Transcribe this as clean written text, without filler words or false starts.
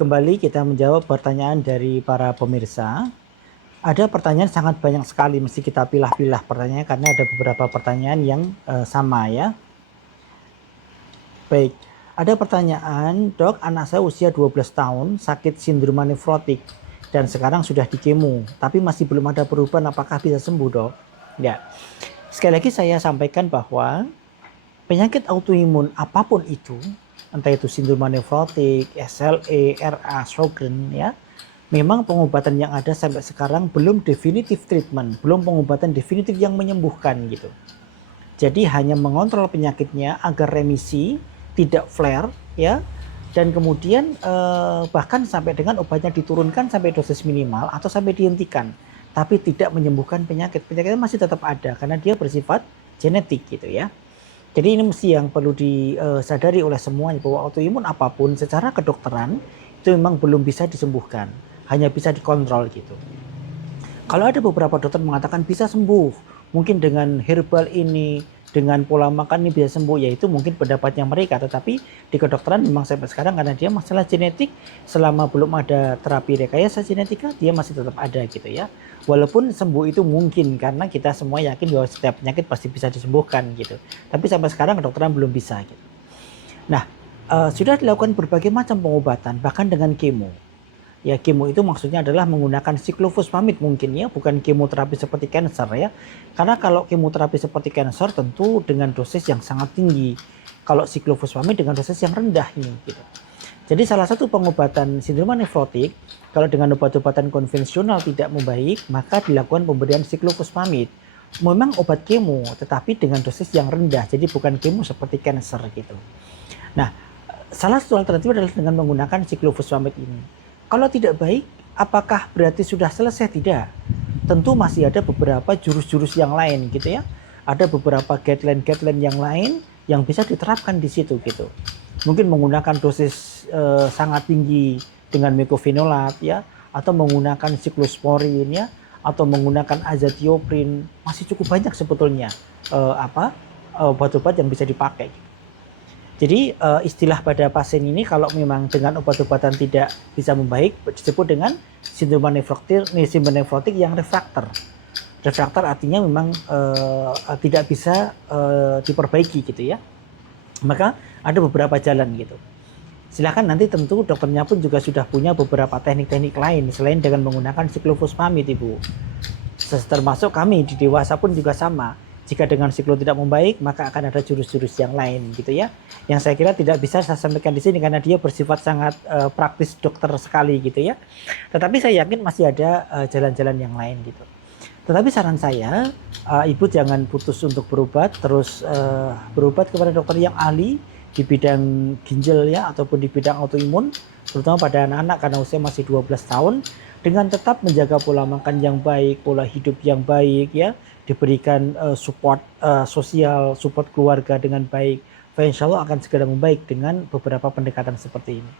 kembali kita menjawab pertanyaan dari para pemirsa. Ada pertanyaan sangat banyak sekali, mesti kita pilah-pilah pertanyaannya karena ada beberapa pertanyaan yang sama ya. Baik, ada pertanyaan, Dok, anak saya usia 12 tahun, sakit sindroma nefrotik dan sekarang sudah di kemo, tapi masih belum ada perubahan, apakah bisa sembuh, Dok? Ya. Sekali lagi saya sampaikan bahwa penyakit autoimun apapun itu, entah itu sindroma nefrotik, SLE, RA, Sjogren ya, memang pengobatan yang ada sampai sekarang belum definitif treatment, belum pengobatan definitif yang menyembuhkan gitu. Jadi hanya mengontrol penyakitnya agar remisi, tidak flare ya, dan kemudian bahkan sampai dengan obatnya diturunkan sampai dosis minimal atau sampai dihentikan, tapi tidak menyembuhkan penyakit. Penyakitnya masih tetap ada karena dia bersifat genetik gitu ya. Jadi ini mesti yang perlu disadari oleh semuanya bahwa autoimun apapun secara kedokteran itu memang belum bisa disembuhkan, hanya bisa dikontrol gitu. Kalau ada beberapa dokter mengatakan bisa sembuh, mungkin dengan herbal ini, dengan pola makan ini bisa sembuh, yaitu mungkin pendapatnya mereka. Tetapi di kedokteran memang sampai sekarang karena dia masalah genetik, selama belum ada terapi rekayasa genetika, dia masih tetap ada gitu ya. Walaupun sembuh itu mungkin karena kita semua yakin bahwa setiap penyakit pasti bisa disembuhkan gitu. Tapi sampai sekarang kedokteran belum bisa gitu. Nah, sudah dilakukan berbagai macam pengobatan, bahkan dengan kemo. Ya, kemo itu maksudnya adalah menggunakan siklofosfamid mungkin ya, bukan kemoterapi seperti cancer ya. Karena kalau kemoterapi seperti cancer tentu dengan dosis yang sangat tinggi. Kalau siklofosfamid dengan dosis yang rendah ini gitu. Jadi salah satu pengobatan sindroma nefrotik, kalau dengan obat-obatan konvensional tidak membaik, maka dilakukan pemberian siklofosfamid. Memang obat kemo, tetapi dengan dosis yang rendah. Jadi bukan kemo seperti cancer gitu. Nah, salah satu alternatif adalah dengan menggunakan siklofosfamid ini. Kalau tidak baik, apakah berarti sudah selesai? Tidak. Tentu masih ada beberapa jurus-jurus yang lain gitu ya. Ada beberapa guideline-guideline yang lain yang bisa diterapkan di situ gitu. Mungkin menggunakan dosis sangat tinggi dengan mecofenolat ya, atau menggunakan siklosporin ya, atau menggunakan azathioprin. Masih cukup banyak sebetulnya obat-obat yang bisa dipakai. Jadi istilah pada pasien ini kalau memang dengan obat-obatan tidak bisa membaik disebut dengan sindroma nefrotik yang refrakter. Refrakter artinya memang tidak bisa diperbaiki gitu ya. Maka ada beberapa jalan gitu. Silakan nanti tentu dokternya pun juga sudah punya beberapa teknik-teknik lain selain dengan menggunakan siklofosfamid Ibu. Termasuk kami di dewasa pun juga sama. Jika dengan siklo tidak membaik, maka akan ada jurus-jurus yang lain gitu ya. Yang saya kira tidak bisa saya sampaikan di sini karena dia bersifat sangat praktis dokter sekali gitu ya. Tetapi saya yakin masih ada jalan-jalan yang lain gitu. Tetapi saran saya, Ibu jangan putus untuk berobat, terus berobat kepada dokter yang ahli di bidang ginjal ya ataupun di bidang autoimun, terutama pada anak-anak karena usia masih 12 tahun, dengan tetap menjaga pola makan yang baik, pola hidup yang baik ya, diberikan support sosial, support keluarga dengan baik, insya Allah akan segera membaik dengan beberapa pendekatan seperti ini.